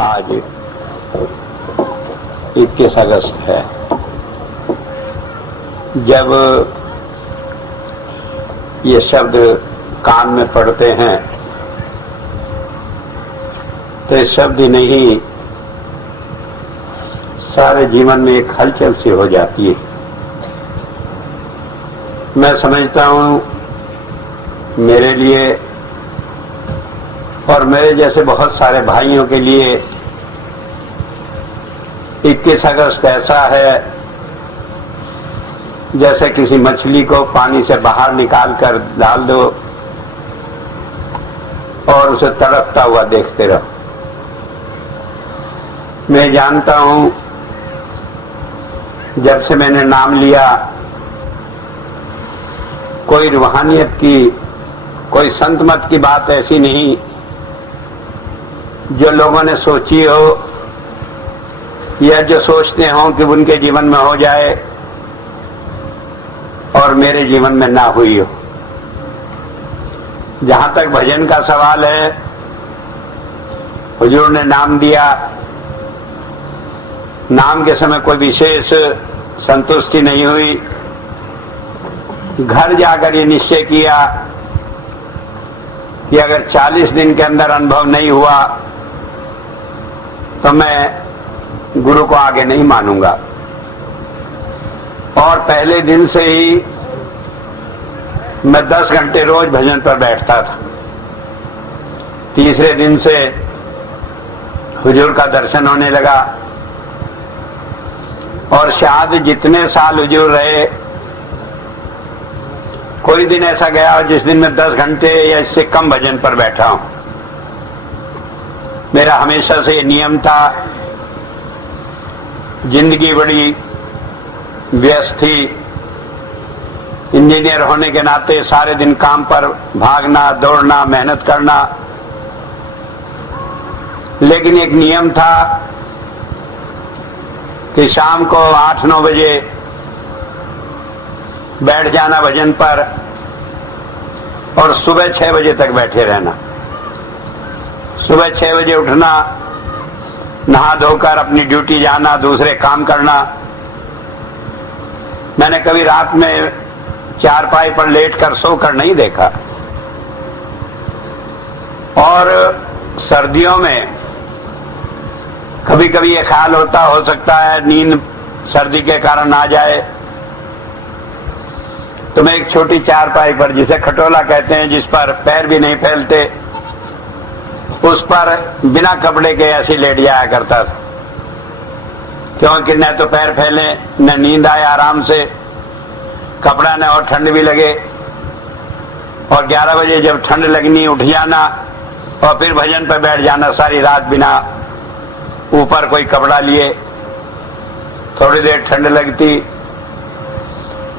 आज 21 अगस्त है। जब ये शब्द कान में पड़ते हैं तो इस शब्द ही नहीं, सारे जीवन में एक हलचल सी हो जाती है। मैं समझता हूं मेरे लिए और मेरे जैसे बहुत सारे भाइयों के लिए 21 अगस्त ऐसा है जैसे किसी मछली को पानी से बाहर निकाल कर डाल दो और उसे तड़पता हुआ देखते रहो। मैं जानता हूं जब से मैंने नाम लिया, कोई रूहानियत की, कोई संत मत की बात ऐसी नहीं जो लोगों ने सोची हो या जो सोचते हो कि उनके जीवन में हो जाए और मेरे जीवन में ना हुई हो। जहां तक भजन का सवाल है, हुजूर ने नाम दिया, नाम के समय कोई विशेष संतुष्टि नहीं हुई। घर जाकर ये निश्चय किया कि अगर 40 दिन के अंदर अनुभव नहीं हुआ तो मैं गुरु को आगे नहीं मानूंगा। और पहले दिन से ही मैं 10 घंटे रोज भजन पर बैठता था। तीसरे दिन से हुजूर का दर्शन होने लगा और शायद जितने साल हुजूर रहे, कोई दिन ऐसा गया जिस दिन मैं 10 घंटे या इससे कम भजन पर बैठा हूं। मेरा हमेशा से ये नियम था। जिंदगी बड़ी व्यस्त थी, इंजीनियर होने के नाते सारे दिन काम पर भागना, दौड़ना, मेहनत करना, लेकिन एक नियम था कि शाम को 8-9 बजे बैठ जाना भजन पर और सुबह 6 बजे तक बैठे रहना। सुबह 6 बजे उठना, नहा धोकर अपनी ड्यूटी जाना, दूसरे काम करना। मैंने कभी रात में चारपाई पर लेटकर सोकर नहीं देखा। और सर्दियों में कभी कभी ये ख्याल होता, हो सकता है नींद सर्दी के कारण आ जाए, तो मैं एक छोटी चारपाई पर, जिसे खटोला कहते हैं, जिस पर पैर भी नहीं फैलते, उस पर बिना कपड़े के ऐसे लेट जाया करता था, क्योंकि न तो पैर फैले, न नींद आए आराम से, कपड़ा न और ठंड भी लगे। और 11 बजे जब ठंड लगनी, उठ जाना और फिर भजन पर बैठ जाना सारी रात बिना ऊपर कोई कपड़ा लिए। थोड़ी देर ठंड लगती,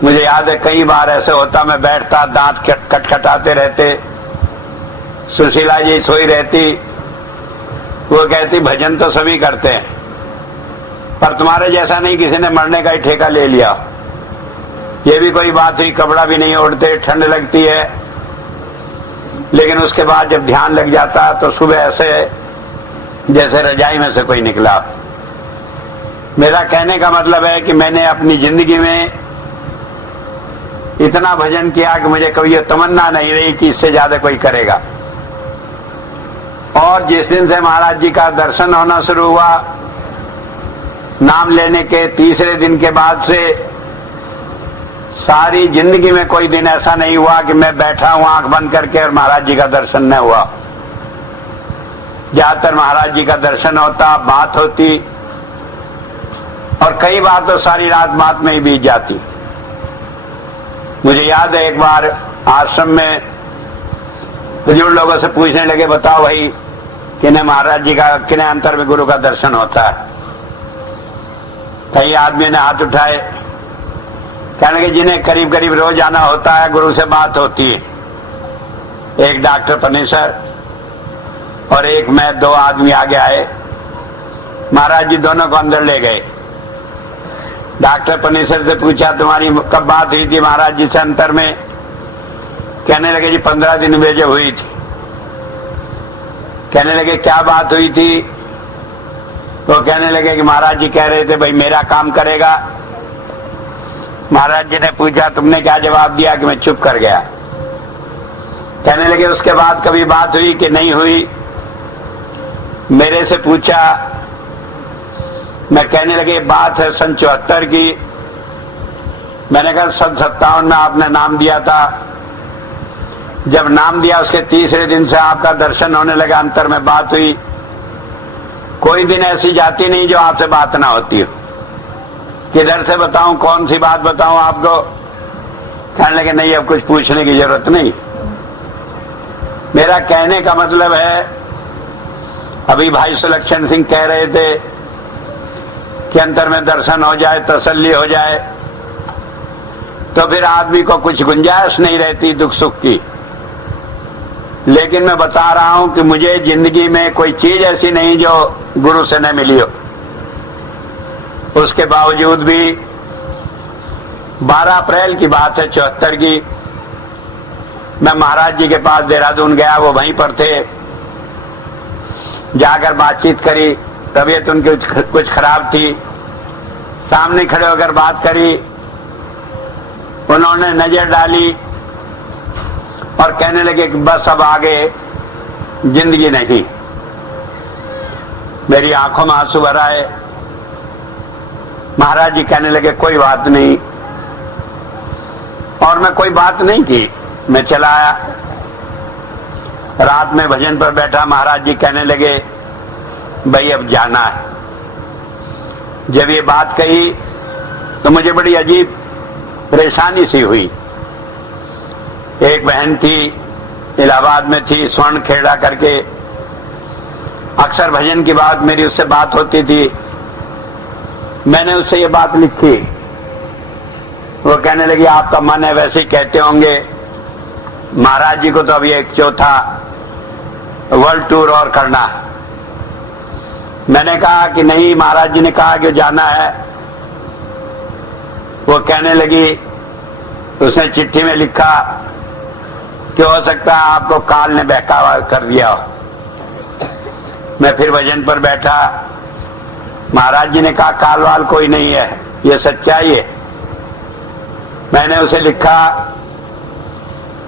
मुझे याद है कई बार ऐसे होता, मैं बैठता, दांत खटखटाते रहते, सुशीला जी सोई रहती, वो कहती भजन तो सभी करते हैं पर तुम्हारे जैसा नहीं किसी ने मरने का ही ठेका ले लिया। ये भी कोई बात हुई, कपड़ा भी नहीं ओढ़ते, ठंड लगती है, लेकिन उसके बाद जब ध्यान लग जाता तो सुबह ऐसे जैसे रजाई में से कोई निकला। मेरा कहने का मतलब है कि मैंने अपनी जिंदगी में इतना भजन किया कि मुझे कभी ये तमन्ना नहीं रही कि इससे ज्यादा कोई करेगा। और जिस दिन से महाराज जी का दर्शन होना शुरू हुआ, नाम लेने के तीसरे दिन के बाद से सारी जिंदगी में कोई दिन ऐसा नहीं हुआ कि मैं बैठा हूं आंख बंद करके और महाराज जी का दर्शन न हुआ। ज्यादातर महाराज जी का दर्शन होता, बात होती, और कई बार तो सारी रात बात में ही बीत जाती। मुझे याद है एक बार आश्रम में हुजूर लोगों से पूछने लगे, बताओ भाई किन्हें महाराज जी का, किन्हें अंतर में गुरु का दर्शन होता है? कई आदमी ने हाथ उठाए, कहने लगे जिन्हें करीब करीब रोज आना होता है, गुरु से बात होती है। एक डॉक्टर पनेसर और एक मैं, 2 आदमी आगे आए, महाराज जी दोनों को अंदर ले गए। डॉक्टर पनेसर से पूछा तुम्हारी कब बात हुई थी महाराज जी से अंतर में? कहने लगे जी 15 दिन में जब हुई थी। कहने लगे क्या बात हुई थी? वो कहने लगे कि महाराज जी कह रहे थे भाई मेरा काम करेगा। महाराज जी ने पूछा तुमने क्या जवाब दिया? कि मैं चुप कर गया। कहने लगे उसके बाद कभी बात हुई कि नहीं हुई? मेरे से पूछा। मैं कहने लगे बात है सन 74 की। मैंने कहा सन 57 में आपने नाम दिया था। जब नाम दिया उसके तीसरे दिन से आपका दर्शन होने लगा, अंतर में बात हुई। कोई दिन ऐसी जाती नहीं जो आपसे बात ना होती हो। किधर से बताऊं, कौन सी बात बताऊं आपको? कहने लगे नहीं अब कुछ पूछने की जरूरत नहीं। मेरा कहने का मतलब है, अभी भाई सुलक्षण सिंह कह रहे थे कि अंतर में दर्शन हो जाए, तसल्ली हो जाए, तो फिर आदमी को कुछ गुंजाइश नहीं रहती दुख सुख की। लेकिन मैं बता रहा हूं कि मुझे जिंदगी में कोई चीज ऐसी नहीं जो गुरु से न मिली हो। उसके बावजूद भी 12 अप्रैल की बात है 74 की, मैं महाराज जी के पास देहरादून गया। वो वहीं पर थे। जाकर बातचीत करी। तबीयत उनकी कुछ खराब थी। सामने खड़े होकर बात करी। उन्होंने नजर डाली और कहने लगे कि बस अब आगे जिंदगी नहीं। मेरी आंखों में आंसू भर आए। महाराज जी कहने लगे कोई बात नहीं, और मैं कोई बात नहीं की, मैं चला आया। रात में भजन पर बैठा, महाराज जी कहने लगे भाई अब जाना है। जब ये बात कही तो मुझे बड़ी अजीब परेशानी सी हुई। एक बहन थी, इलाहाबाद में थी, स्वर्ण खेड़ा करके, अक्सर भजन की बात मेरी उससे बात होती थी। मैंने उससे ये बात लिखी। वो कहने लगी आपका मन है वैसे ही कहते होंगे, महाराज जी को तो अभी एक चौथा वर्ल्ड टूर और करना। मैंने कहा कि नहीं, महाराज जी ने कहा कि जाना है। वो कहने लगी, उसने चिट्ठी में लिखा कि हो सकता है आपको काल ने बहकावा कर दिया हो। मैं फिर भजन पर बैठा। महाराज जी ने कहा काल वाल कोई नहीं है, ये सच्चाई है। मैंने उसे लिखा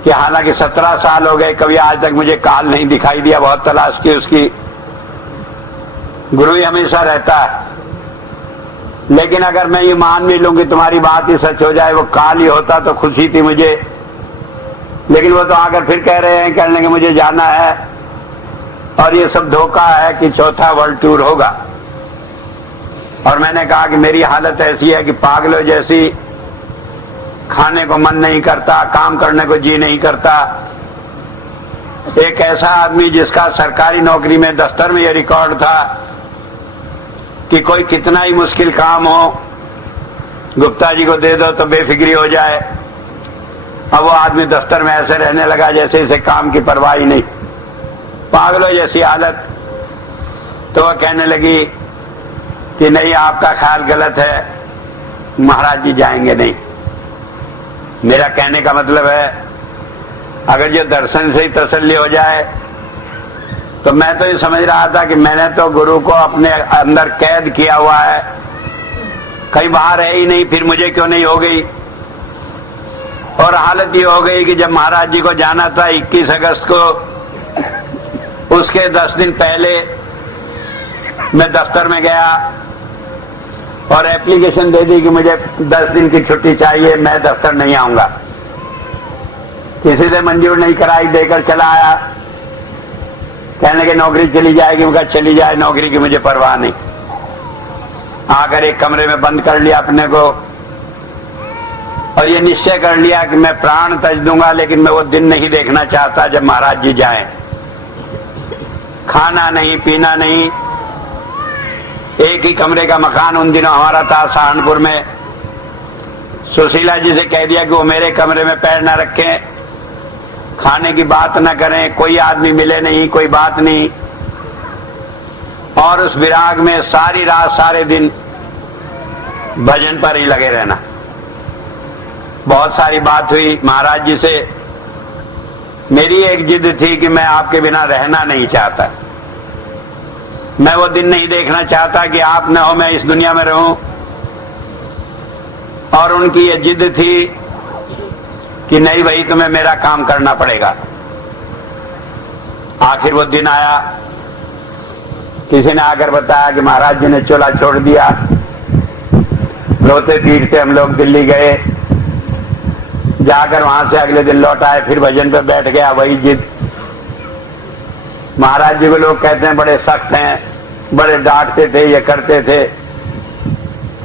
कि हालांकि 17 साल हो गए, कभी आज तक मुझे काल नहीं दिखाई दिया। बहुत तलाश की उसकी, गुरु ही हमेशा रहता है। लेकिन अगर मैं ये मान भी लूं कि तुम्हारी बात ही सच हो जाए, वो काल ही होता तो खुशी थी मुझे। लेकिन वो तो आकर फिर कह रहे हैं, कहने कि मुझे जाना है और ये सब धोखा है कि चौथा वर्ल्ड टूर होगा। और मैंने कहा कि मेरी हालत ऐसी है कि पागलों जैसी, खाने को मन नहीं करता, काम करने को जी नहीं करता। एक ऐसा आदमी जिसका सरकारी नौकरी में दफ्तर में यह रिकॉर्ड था कि कोई कितना ही मुश्किल काम हो, गुप्ता जी को दे दो तो बेफिक्री हो जाए। अब वो आदमी दफ्तर में ऐसे रहने लगा जैसे इसे काम की परवाह ही नहीं, पागलों जैसी हालत। तो वह कहने लगी कि नहीं, आपका ख्याल गलत है, महाराज जी जाएंगे नहीं। मेरा कहने का मतलब है, अगर जो दर्शन से ही तसल्ली हो जाए, तो मैं तो ये समझ रहा था कि मैंने तो गुरु को अपने अंदर कैद किया हुआ है, कहीं बाहर है ही नहीं, फिर मुझे क्यों नहीं हो गई। और हालत ये हो गई कि जब महाराज जी को जाना था 21 अगस्त को, उसके 10 दिन पहले मैं दफ्तर में गया और एप्लीकेशन दे दी कि मुझे 10 दिन की छुट्टी चाहिए, मैं दफ्तर नहीं आऊंगा। किसी से मंजूर नहीं कराई, देकर चला आया। कहने के नौकरी चली जाएगी, मैं कहा चली जाए, नौकरी की मुझे परवाह नहीं। आकर एक कमरे में बंद कर लिया अपने को और ये निश्चय कर लिया कि मैं प्राण तज दूंगा, लेकिन मैं वो दिन नहीं देखना चाहता जब महाराज जी जाएं। खाना नहीं, पीना नहीं। एक ही कमरे का मकान उन दिनों हमारा था सहारनपुर में। सुशीला जी से कह दिया कि वो मेरे कमरे में पैर न रखें, खाने की बात न करें, कोई आदमी मिले नहीं, कोई बात नहीं। और उस विराग में सारी रात सारे दिन भजन पर ही लगे रहना। बहुत सारी बात हुई महाराज जी से। मेरी एक जिद थी कि मैं आपके बिना रहना नहीं चाहता। मैं वो दिन नहीं देखना चाहता कि आप न हो, मैं इस दुनिया में रहूं। और उनकी ये जिद थी कि नहीं भाई, तुम्हें मेरा काम करना पड़ेगा। आखिर वो दिन आया, किसी ने आकर बताया कि महाराज जी ने चोला छोड़ दिया। रोते पीटते हम लोग दिल्ली गए, जाकर वहां से अगले दिन लौट आए, फिर भजन पे बैठ गया। वही जिद। महाराज जी को लोग कहते हैं बड़े सख्त हैं, बड़े डांटते थे, ये करते थे।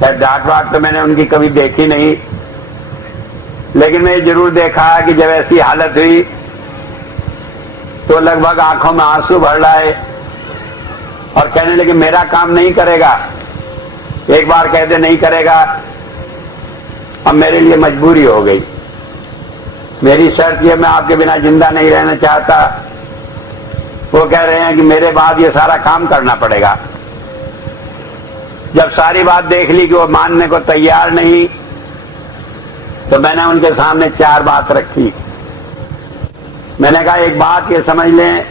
डांट वाट तो मैंने उनकी कभी देखी नहीं, लेकिन मैं जरूर देखा कि जब ऐसी हालत हुई तो लगभग आंखों में आंसू भर लाए और कहने लगे मेरा काम नहीं करेगा। एक बार कहते नहीं करेगा, अब मेरे लिए मजबूरी हो गई। मेरी शर्त यह, मैं आपके बिना जिंदा नहीं रहना चाहता। वो कह रहे हैं कि मेरे बाद ये सारा काम करना पड़ेगा। जब सारी बात देख ली कि वो मानने को तैयार नहीं, तो मैंने उनके सामने 4 बात रखी। मैंने कहा एक बात ये समझ लें,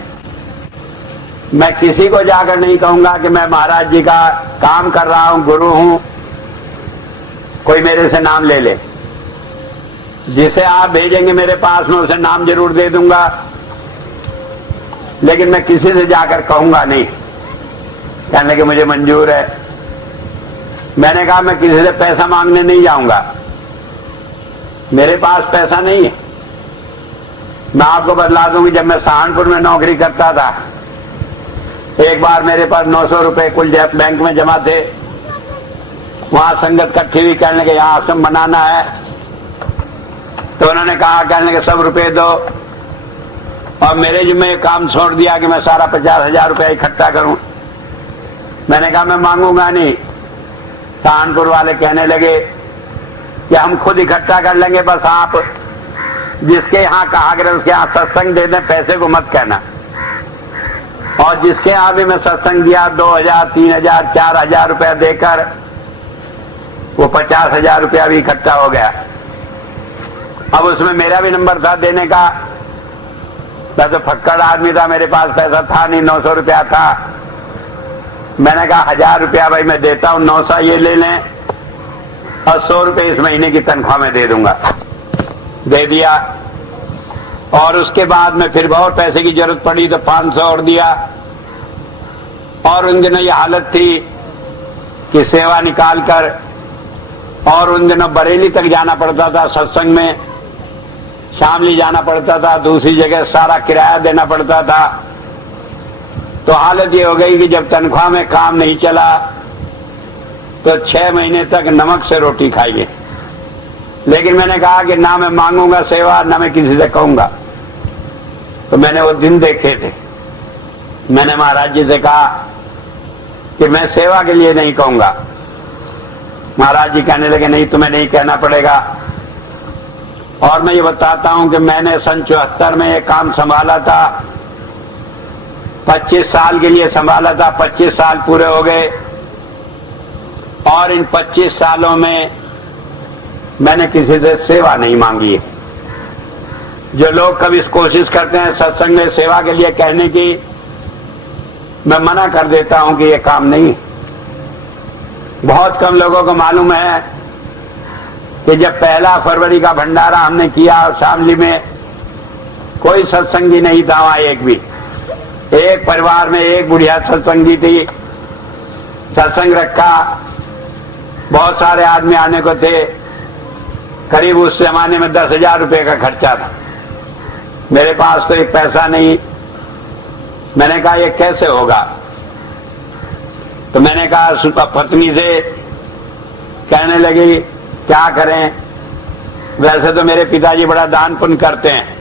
मैं किसी को जाकर नहीं कहूंगा कि मैं महाराज जी का काम कर रहा हूं, गुरु हूं। कोई मेरे से नाम ले ले, जिसे आप भेजेंगे मेरे पास में उसे नाम जरूर दे दूंगा, लेकिन मैं किसी से जाकर कहूंगा नहीं। कहने लगे मुझे मंजूर है। मैंने कहा मैं किसी से पैसा मांगने नहीं जाऊंगा, मेरे पास पैसा नहीं है। मैं आपको बतला दूं कि जब मैं सहारनपुर में नौकरी करता था, एक बार मेरे पास 900 रुपए कुल बैंक में जमा थे। वहां संगत इकट्ठी हुई, कहने के यहाँ आश्रम बनाना है। तो उन्होंने कहा, कहने के सब रुपए दो, और मेरे जिम्मे काम छोड़ दिया कि मैं सारा 50,000 रुपया इकट्ठा करूं। मैंने कहा मैं मांगूंगा नहीं। सहारनपुर वाले कहने लगे कि हम खुद इकट्ठा कर लेंगे, बस आप जिसके यहाँ कहा करे उसके यहाँ सत्संग दे दें, पैसे को मत कहना। और जिसके यहाँ भी मैं सत्संग दिया 2,000, 3,000, 4,000 रुपया देकर वो 50,000 रुपया भी इकट्ठा हो गया। अब उसमें मेरा भी नंबर था देने का। मैं तो फक्कड़ आदमी था, मेरे पास पैसा था नहीं, 900 रुपया था। मैंने कहा 1,000 रुपया भाई मैं देता हूं, 900 ये ले लें और 100 रुपए इस महीने की तनख्वाह में दे दूंगा। दे दिया। और उसके बाद में फिर बहुत पैसे की जरूरत पड़ी तो 500 और दिया। और उन दिनों ये हालत थी कि सेवा निकाल कर, और उन दिनों बरेली तक जाना पड़ता था सत्संग में, शामली जाना पड़ता था, दूसरी जगह सारा किराया देना पड़ता था। तो हालत ये हो गई कि जब तनख्वाह में काम नहीं चला तो 6 महीने तक नमक से रोटी खाइए। लेकिन मैंने कहा कि ना मैं मांगूंगा सेवा, ना मैं किसी से कहूंगा। तो मैंने वो दिन देखे थे। मैंने महाराज जी से कहा कि मैं सेवा के लिए नहीं कहूंगा। महाराज जी कहने लगे नहीं, तुम्हें नहीं कहना पड़ेगा। और मैं ये बताता हूं कि मैंने सन 74 में ये काम संभाला था, 25 साल के लिए संभाला था। 25 साल पूरे हो गए और इन 25 सालों में मैंने किसी से सेवा नहीं मांगी है। जो लोग कभी कोशिश करते हैं सत्संग में सेवा के लिए कहने की, मैं मना कर देता हूं कि यह काम नहीं। बहुत कम लोगों को मालूम है कि जब 1 फरवरी का भंडारा हमने किया और शामली में कोई सत्संगी नहीं था वहां, एक भी। एक परिवार में एक बुढ़िया सत्संगी थी। सत्संग रखा, बहुत सारे आदमी आने को थे। करीब उस जमाने में 10,000 रुपए का खर्चा था। मेरे पास तो एक पैसा नहीं। मैंने कहा ये कैसे होगा? तो मैंने कहा पत्नी से, कहने लगी क्या करें, वैसे तो मेरे पिताजी बड़ा दान पुण्य करते हैं,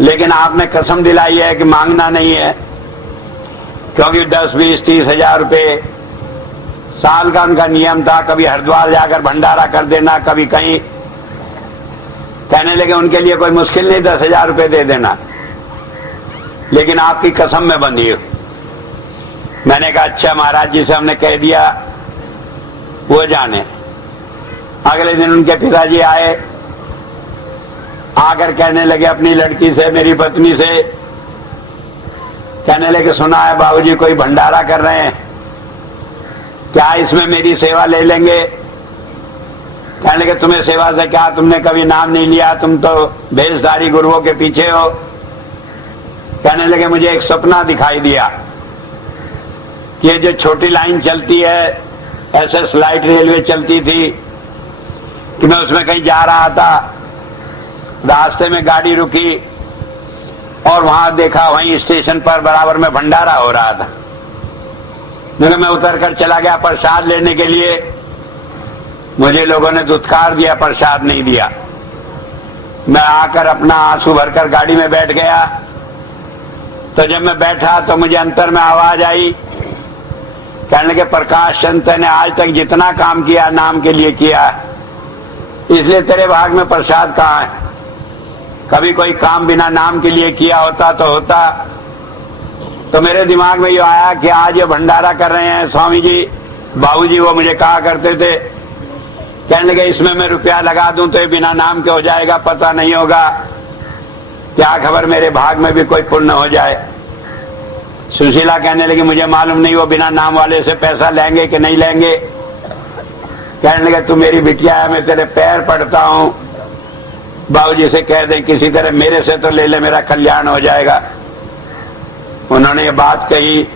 लेकिन आपने कसम दिलाई है कि मांगना नहीं है, क्योंकि 10, 20, 30,000 रुपए साल का उनका नियम था। कभी हरिद्वार जाकर भंडारा कर देना, कभी कहीं। कहने लगे उनके लिए कोई मुश्किल नहीं 10,000 रुपए दे देना, लेकिन आपकी कसम में बंधी हो। मैंने कहा अच्छा, महाराज जी से हमने कह दिया, वो जाने। अगले दिन उनके पिताजी आए, आकर कहने लगे अपनी लड़की से, मेरी पत्नी से कहने लगे सुना है बाबूजी कोई भंडारा कर रहे हैं, क्या इसमें मेरी सेवा ले लेंगे? कहने लगे तुम्हें सेवा से क्या, तुमने कभी नाम नहीं लिया, तुम तो भेषधारी गुरुओं के पीछे हो। कहने लगे मुझे एक सपना दिखाई दिया कि ये जो छोटी लाइन चलती है, ऐसे स्लाइड रेलवे चलती थी, कि मैं उसमें कहीं जा रहा था, रास्ते में गाड़ी रुकी और वहां देखा वहीं स्टेशन पर बराबर में भंडारा हो रहा था। मैं उतर कर चला गया प्रसाद लेने के लिए, मुझे लोगों ने दुत्कार दिया, प्रसाद नहीं दिया। मैं आकर अपना आंसू भरकर गाड़ी में बैठ गया। तो जब मैं बैठा तो मुझे अंतर में आवाज आई, कहने लगे प्रकाश चंद्र ने आज तक जितना काम किया नाम के लिए किया, इसलिए तेरे भाग में प्रसाद कहाँ है? कभी कोई काम बिना नाम के लिए किया होता तो होता। तो मेरे दिमाग में ये आया कि आज ये भंडारा कर रहे हैं स्वामी जी, बाबूजी वो मुझे कहा करते थे, कहने लगे इसमें मैं रुपया लगा दूं तो ये बिना नाम के हो जाएगा, पता नहीं होगा, क्या खबर मेरे भाग में भी कोई पुण्य हो जाए। सुशीला कहने लगी मुझे मालूम नहीं वो बिना नाम वाले से पैसा लेंगे कि नहीं लेंगे। कहने लगे तू मेरी बिटिया है, मैं तेरे पैर पड़ता हूं, बाबूजी से कह दे किसी तरह मेरे से तो ले ले, मेरा कल्याण हो जाएगा। उन्होंने ये बात कही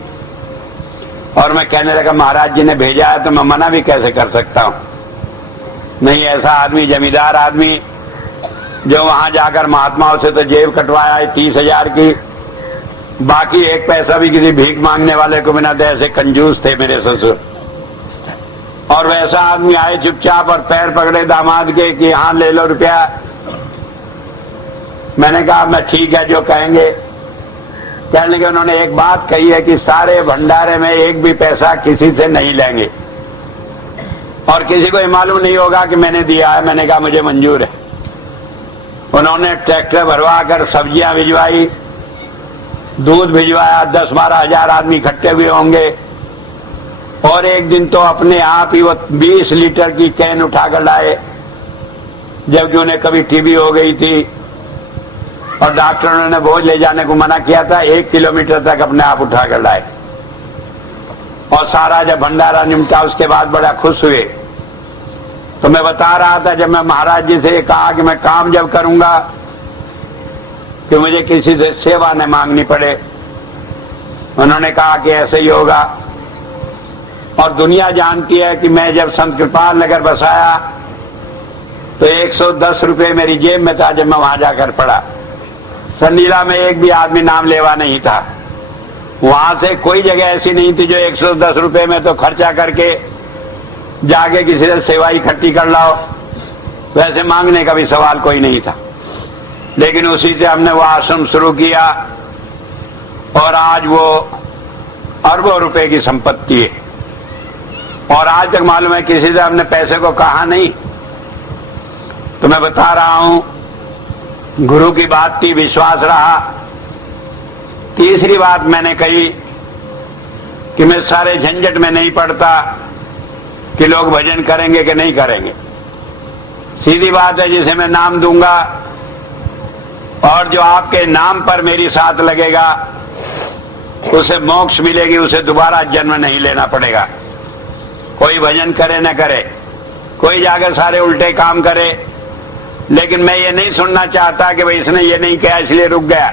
और मैं कहने लगा महाराज जी ने भेजा है तो मैं मना भी कैसे कर सकता हूं। नहीं, ऐसा आदमी, जमींदार आदमी जो वहां जाकर महात्माओं से तो जेब कटवाया है 30,000 की, बाकी एक पैसा भी किसी भीख मांगने वाले को बिना दे, ऐसे कंजूस थे मेरे ससुर। और वैसा आदमी आए चुपचाप और पैर पकड़े दामाद के कि हाँ ले लो रुपया। मैंने कहा मैं ठीक है जो कहेंगे। कहने लगे उन्होंने एक बात कही है कि सारे भंडारे में एक भी पैसा किसी से नहीं लेंगे और किसी को ये मालूम नहीं होगा कि मैंने दिया है। मैंने कहा मुझे मंजूर है। उन्होंने ट्रैक्टर भरवा कर सब्जियां भिजवाई, दूध भिजवाया, 10-12 हजार आदमी इकट्ठे हुए होंगे। और एक दिन तो अपने आप ही वो 20 लीटर की कैन उठाकर लाए, जबकि उन्हें कभी टीबी हो गई थी और डॉक्टरों ने बोझ ले जाने को मना किया था। 1 किलोमीटर तक अपने आप उठाकर लाए और सारा जब भंडारा निपटा उसके बाद बड़ा खुश हुए। तो मैं बता रहा था जब मैं महाराज जी से कहा कि मैं काम जब करूंगा कि मुझे किसी से सेवा न मांगनी पड़े, उन्होंने कहा कि ऐसे ही होगा। और दुनिया जानती है कि मैं जब संत कृपाल नगर बसाया तो 110 रुपये मेरी जेब में था जब मैं वहां जाकर पड़ा। संडीला में एक भी आदमी नाम लेवा नहीं था। वहां से कोई जगह ऐसी नहीं थी जो 110 रुपये में तो खर्चा करके जाके किसी से सेवा इकट्ठी कर लाओ, वैसे मांगने का भी सवाल कोई नहीं था। लेकिन उसी से हमने वो आश्रम शुरू किया और आज वो अरबों रुपए की संपत्ति है। और आज तक मालूम है किसी से हमने पैसे को कहा नहीं। तो मैं बता रहा हूं, गुरु की बात थी, विश्वास रहा। तीसरी बात मैंने कही कि मैं सारे झंझट में नहीं पड़ता कि लोग भजन करेंगे कि नहीं करेंगे। सीधी बात है, जिसे मैं नाम दूंगा और जो आपके नाम पर मेरी साथ लगेगा उसे मोक्ष मिलेगी, उसे दोबारा जन्म नहीं लेना पड़ेगा। कोई भजन करे न करे, कोई जाकर सारे उल्टे काम करे, लेकिन मैं ये नहीं सुनना चाहता कि भाई इसने ये नहीं किया इसलिए रुक गया।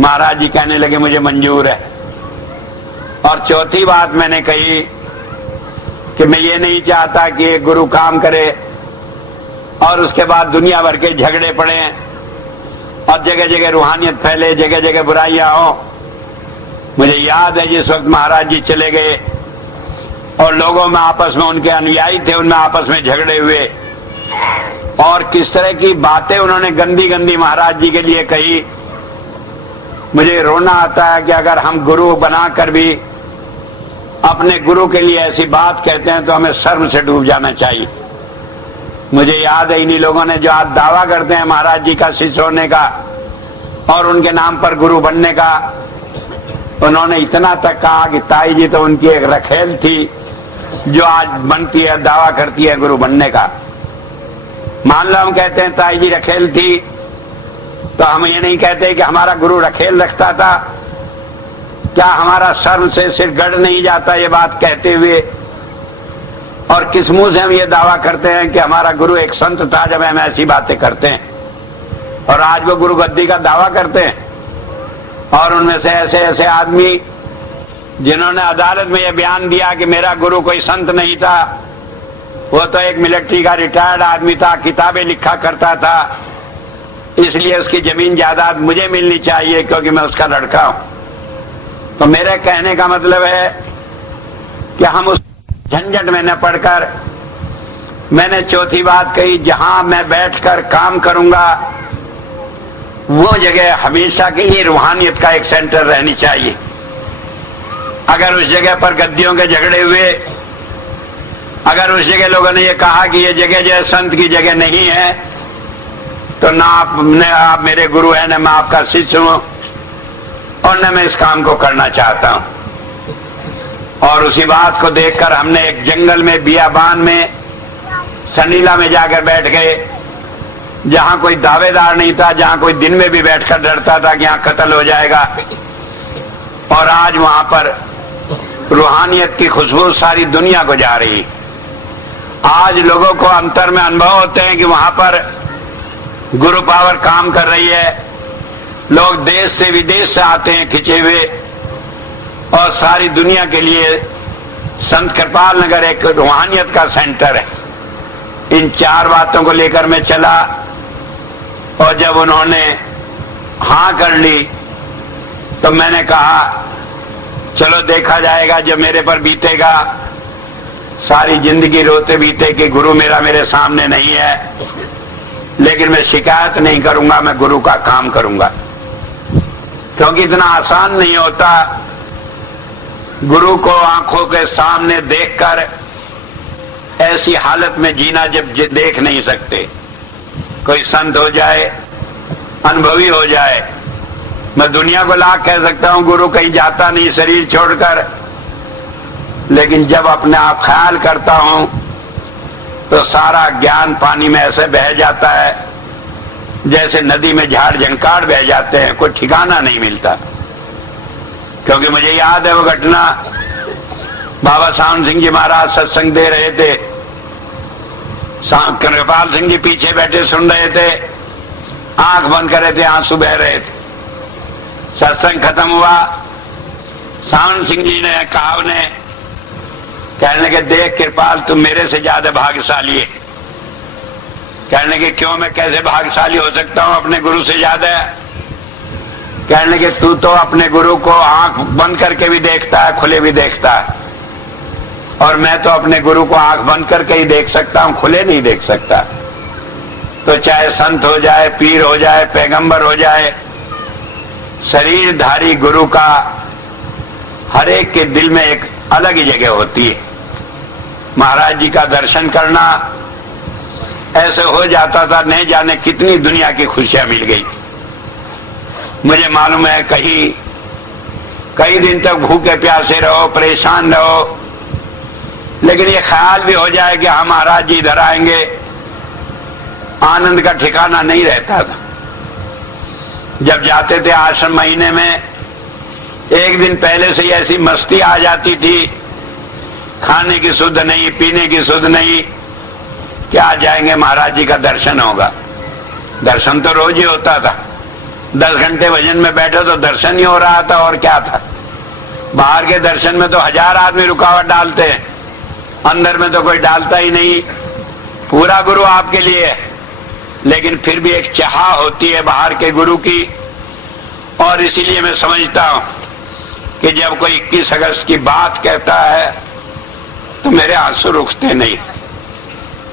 महाराज जी कहने लगे मुझे मंजूर है। और चौथी बात मैंने कही कि मैं ये नहीं चाहता कि एक गुरु काम करे और उसके बाद दुनिया भर के झगड़े पड़े और जगह जगह रूहानियत फैले, जगह जगह बुराइयां हो। मुझे याद है जिस वक्त महाराज जी चले गए और लोगों में आपस में, उनके अनुयायी थे उनमें आपस में झगड़े हुए और किस तरह की बातें उन्होंने गंदी गंदी महाराज जी के लिए कही। मुझे रोना आता है कि अगर हम गुरु बनाकर भी अपने गुरु के लिए ऐसी बात कहते हैं तो हमें शर्म से डूब जाना चाहिए। मुझे याद है इन्हीं लोगों ने जो आज दावा करते हैं महाराज जी का शिष्य होने का और उनके नाम पर गुरु बनने का, उन्होंने इतना तक कहा कि ताई जी तो उनकी एक रखेल थी जो आज बनती है, दावा करती है गुरु बनने का। मान लो हम कहते हैं ताई जी रखेल थी, तो हम ये नहीं कहते कि हमारा गुरु रखेल रखता था। क्या हमारा सर से सिर गड़ नहीं जाता ये बात कहते हुए? और किस मुंह से हम ये दावा करते हैं कि हमारा गुरु एक संत था जब हम ऐसी बातें करते हैं? और आज वो गुरु गद्दी का दावा करते हैं। और उनमें से ऐसे ऐसे आदमी जिन्होंने अदालत में यह बयान दिया कि मेरा गुरु कोई संत नहीं था, वो तो एक मिलिट्री का रिटायर्ड आदमी था, किताबें लिखा करता था, इसलिए उसकी जमीन जायदाद मुझे मिलनी चाहिए क्योंकि मैं उसका लड़का हूं। तो मेरे कहने का मतलब है कि हम उस झंझट में न पड़कर, मैंने चौथी बात कही, जहां मैं बैठकर काम करूंगा वो जगह हमेशा के लिए रूहानियत का एक सेंटर रहनी चाहिए। अगर उस जगह पर गद्दियों के झगड़े हुए, अगर उस जगह लोगों ने ये कहा कि ये जगह जो है संत की जगह नहीं है, तो ना आप मेरे गुरु हैं, ना मैं आपका शिष्य हूं, और न मैं इस काम को करना चाहता हूं। और उसी बात को देखकर हमने एक जंगल में, बियाबान में, सनीला में जाकर बैठ गए, जहां कोई दावेदार नहीं था, जहां कोई दिन में भी बैठकर डरता था कि यहां कत्ल हो जाएगा। और आज वहां पर रूहानियत की खुशबू सारी दुनिया को जा रही। आज लोगों को अंतर में अनुभव होते हैं कि वहां पर गुरु पावर काम कर रही है। लोग देश से विदेश से आते हैं खिंचे हुए, और सारी दुनिया के लिए संत कृपाल नगर एक रूहानियत का सेंटर है। इन चार बातों को लेकर मैं चला, और जब उन्होंने हां कर ली तो मैंने कहा चलो देखा जाएगा, जो मेरे पर बीतेगा। सारी जिंदगी रोते बीते कि गुरु मेरा मेरे सामने नहीं है, लेकिन मैं शिकायत नहीं करूंगा, मैं गुरु का काम करूंगा। क्योंकि इतना आसान नहीं होता गुरु को आंखों के सामने देखकर ऐसी हालत में जीना जब देख नहीं सकते। कोई संत हो जाए, अनुभवी हो जाए, मैं दुनिया को लाख कह सकता हूं गुरु कहीं जाता नहीं शरीर छोड़कर, लेकिन जब अपने आप ख्याल करता हूं तो सारा ज्ञान पानी में ऐसे बह जाता है जैसे नदी में झाड़ झंकार बह जाते हैं, कोई ठिकाना नहीं मिलता। क्योंकि मुझे याद है वो घटना, बाबा सावन सिंह जी महाराज सत्संग दे रहे थे, कृपाल सिंह जी पीछे बैठे सुन रहे थे, आंख बंद कर रहे थे, आंसू बह रहे थे। सत्संग खत्म हुआ, सावन सिंह जी ने कहा उन्हें, कहने के देख कृपाल तुम मेरे से ज्यादा भाग्यशाली है। कहने के क्यों, मैं कैसे भाग्यशाली हो सकता हूं अपने गुरु से ज्यादा? कहने के तू तो अपने गुरु को आंख बंद करके भी देखता है, खुले भी देखता है, और मैं तो अपने गुरु को आंख बंद करके ही देख सकता हूं, खुले नहीं देख सकता। तो चाहे संत हो जाए, पीर हो जाए, पैगंबर हो जाए, शरीरधारी गुरु का हर एक के दिल में एक अलग ही जगह होती है। महाराज जी का दर्शन करना ऐसे हो जाता था, नहीं जाने कितनी दुनिया की खुशियां मिल गई। मुझे मालूम है कई दिन तक भूखे प्यासे रहो, परेशान रहो, लेकिन ये ख्याल भी हो जाए कि हम महाराज जी इधर आएंगे, आनंद का ठिकाना नहीं रहता था। जब जाते थे आश्रम महीने में, एक दिन पहले से ही ऐसी मस्ती आ जाती थी, खाने की सुध नहीं, पीने की सुध नहीं, क्या जाएंगे महाराज जी का दर्शन होगा। दर्शन तो रोज ही होता था, 10 घंटे भजन में बैठे तो दर्शन ही हो रहा था, और क्या था। बाहर के दर्शन में तो 1000 आदमी रुकावट डालते हैं, अंदर में तो कोई डालता ही नहीं। पूरा गुरु आपके लिए है, लेकिन फिर भी एक चाह होती है बाहर के गुरु की। और इसीलिए मैं समझता हूं कि जब कोई 21 अगस्त की बात कहता है तो मेरे आंसू रुकते नहीं।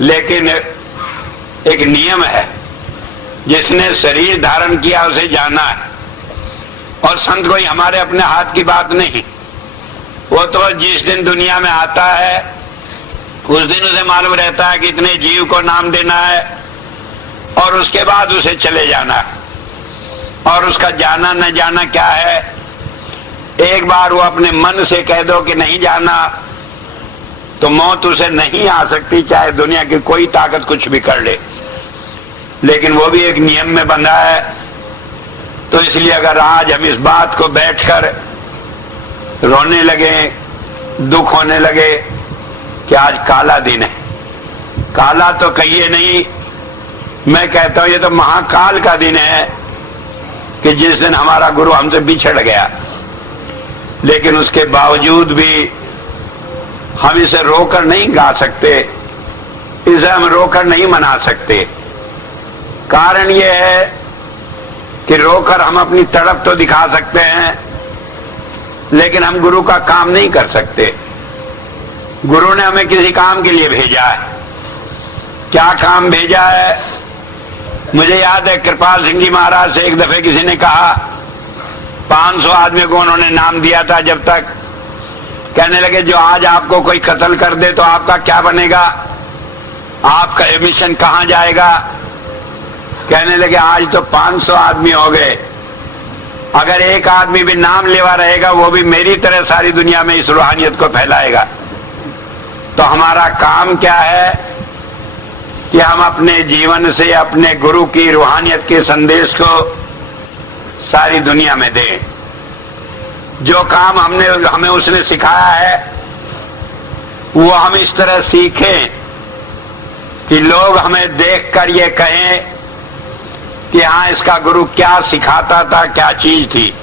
लेकिन एक नियम है, जिसने शरीर धारण किया उसे जाना है, और संत कोई हमारे अपने हाथ की बात नहीं। वो तो जिस दिन दुनिया में आता है उस दिन उसे मालूम रहता है कि इतने जीव को नाम देना है, और उसके बाद उसे चले जाना है। और उसका जाना न जाना क्या है, एक बार वो अपने मन से कह दो कि नहीं जाना, तो मौत उसे नहीं आ सकती, चाहे दुनिया की कोई ताकत कुछ भी कर ले। लेकिन वो भी एक नियम में बंधा है। तो इसलिए अगर आज हम इस बात को बैठकर रोने लगे, दुख होने लगे कि आज काला दिन है। काला तो कहिए नहीं, मैं कहता हूं ये तो महाकाल का दिन है कि जिस दिन हमारा गुरु हमसे बिछड़ गया। लेकिन उसके बावजूद भी हम इसे रोकर नहीं गा सकते, इसे हम रोकर नहीं मना सकते। कारण यह है कि रोकर हम अपनी तड़प तो दिखा सकते हैं, लेकिन हम गुरु का काम नहीं कर सकते। गुरु ने हमें किसी काम के लिए भेजा है। क्या काम भेजा है? मुझे याद है कृपाल सिंह जी महाराज से एक दफे किसी ने कहा, 500 आदमी को उन्होंने नाम दिया था। जब तक कहने लगे जो आज आपको कोई कत्ल कर दे तो आपका क्या बनेगा, आपका मिशन कहां जाएगा? कहने लगे आज तो 500 आदमी हो गए, अगर एक आदमी भी नाम लेवा रहेगा वो भी मेरी तरह सारी दुनिया में इस रूहानियत को फैलाएगा। तो हमारा काम क्या है कि हम अपने जीवन से अपने गुरु की रूहानियत के संदेश को सारी दुनिया में दें। जो काम हमें उसने सिखाया है वो हम इस तरह सीखें कि लोग हमें देखकर ये कहें कि हाँ, इसका गुरु क्या सिखाता था, क्या चीज थी।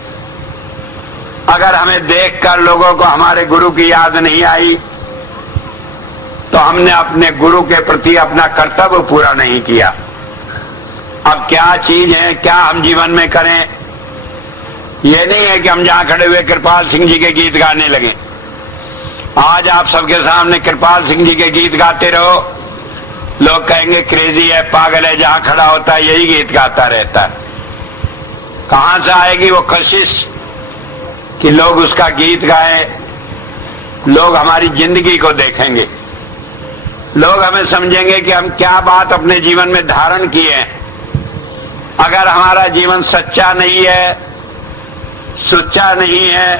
अगर हमें देखकर लोगों को हमारे गुरु की याद नहीं आई तो हमने अपने गुरु के प्रति अपना कर्तव्य पूरा नहीं किया। अब क्या चीज है, क्या हम जीवन में करें? यह नहीं है कि हम जहां खड़े हुए कृपाल सिंह जी के गीत गाने लगे। आज आप सबके सामने कृपाल सिंह जी के गीत गाते रहो, लोग कहेंगे क्रेजी है, पागल है, जहां खड़ा होता है यही गीत गाता रहता है। कहां से आएगी वो कशिश कि लोग उसका गीत गाएं? लोग हमारी जिंदगी को देखेंगे, लोग हमें समझेंगे कि हम क्या बात अपने जीवन में धारण किए हैं। अगर हमारा जीवन सच्चा नहीं है, सुच्चा नहीं है,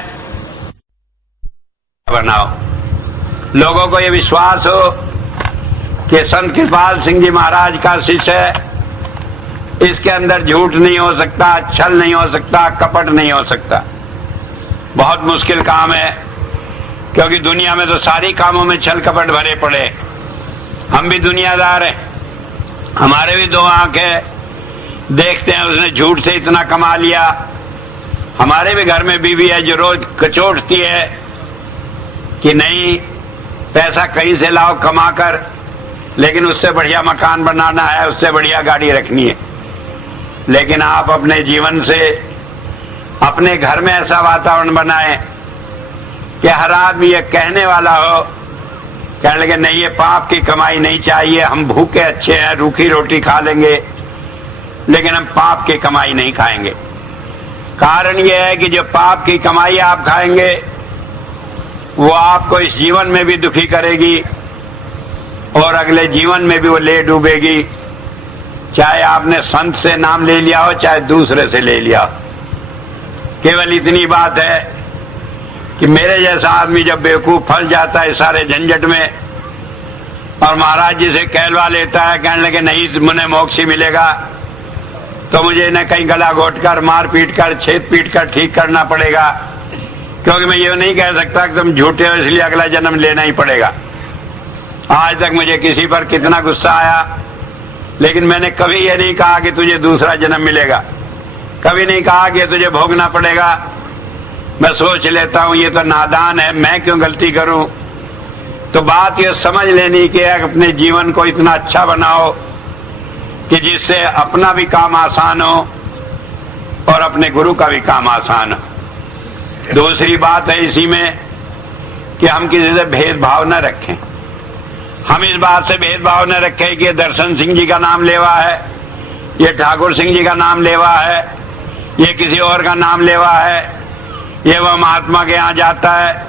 बनाओ। लोगों को यह विश्वास हो कि संत कृपाल सिंह जी महाराज का शिष्य है, इसके अंदर झूठ नहीं हो सकता, छल नहीं हो सकता, कपट नहीं हो सकता। बहुत मुश्किल काम है, क्योंकि दुनिया में तो सारी कामों में छल कपट भरे पड़े। हम भी दुनियादार हैं, हमारे भी दो आंख है, देखते हैं उसने झूठ से इतना कमा लिया। हमारे भी घर में बीवी है जो रोज कचोटती है कि नहीं, पैसा कहीं से लाओ कमा कर, लेकिन उससे बढ़िया मकान बनाना है, उससे बढ़िया गाड़ी रखनी है। लेकिन आप अपने जीवन से अपने घर में ऐसा वातावरण बनाएं कि हर आदमी ये कहने वाला हो, कहने लगे नहीं ये पाप की कमाई नहीं चाहिए, हम भूखे अच्छे हैं, रूखी रोटी खा लेंगे, लेकिन हम पाप की कमाई नहीं खाएंगे। कारण यह है कि जो पाप की कमाई आप खाएंगे वो आपको इस जीवन में भी दुखी करेगी और अगले जीवन में भी वो ले डूबेगी। चाहे आपने संत से नाम ले लिया हो, चाहे दूसरे से ले लिया हो। केवल इतनी बात है कि मेरे जैसा आदमी जब बेवकूफ फंस जाता है सारे झंझट में और महाराज जी से कहलवा लेता है, कहने लगे नहीं मुझे मोक्ष ही मिलेगा, तो मुझे न कहीं गला घोट कर, मार पीट कर, छेद पीट कर ठीक करना पड़ेगा, क्योंकि मैं ये नहीं कह सकता कि तुम झूठे हो इसलिए अगला जन्म लेना ही पड़ेगा। आज तक मुझे किसी पर कितना गुस्सा आया, लेकिन मैंने कभी ये नहीं कहा कि तुझे दूसरा जन्म मिलेगा, कभी नहीं कहा कि तुझे भोगना पड़ेगा। मैं सोच लेता हूं ये तो नादान है, मैं क्यों गलती करूं। तो बात ये समझ लेनी कि अपने जीवन को इतना अच्छा बनाओ कि जिससे अपना भी काम आसान हो और अपने गुरु का भी काम आसान हो। दूसरी बात है इसी में कि हम किसी से भेदभाव न रखें। हम इस बात से भेदभाव न रखें कि ये दर्शन सिंह जी का नाम लेवा है, ये ठाकुर सिंह जी का नाम लेवा है, ये किसी और का नाम लेवा है, ये वह महात्मा के यहाँ जाता है,